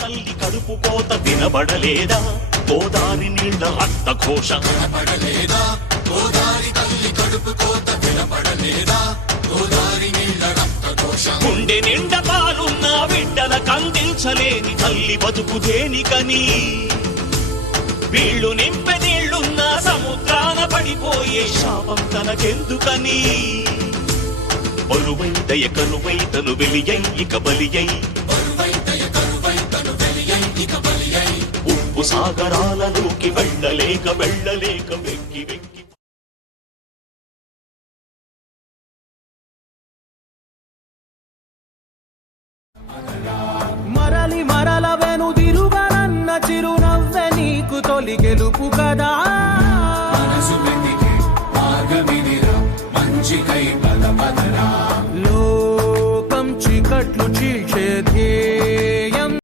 తల్లి కడుపు కోత వినబడలేదా గోదారి నీళ్ల రక్త ఘోష వినబడలేదా గోదారి తల్లి కడుపు కోత వినబడలేదా గోదారి నీళ్ల రక్త ఘోష గుండె నిండా పాలున్న బిడ్డల కందించలేని తల్లి బతుకు దేనికని వీళ్ళు నింపె నీళ్లున్న సముద్రాన పడిపోయే శాపం తనకెందుకని బరువై దయ కరువై తను వెలియై ఇక బలియై ఉప్పు సాగరాలలోకి వెళ్ళలేక వెక్కి వెక్కి మరలి మరల వెనుదిరుగనన్న చిరునవ్వె నీకు తొలి గెలుపు కదా లోకం చీకట్లు చీల్చే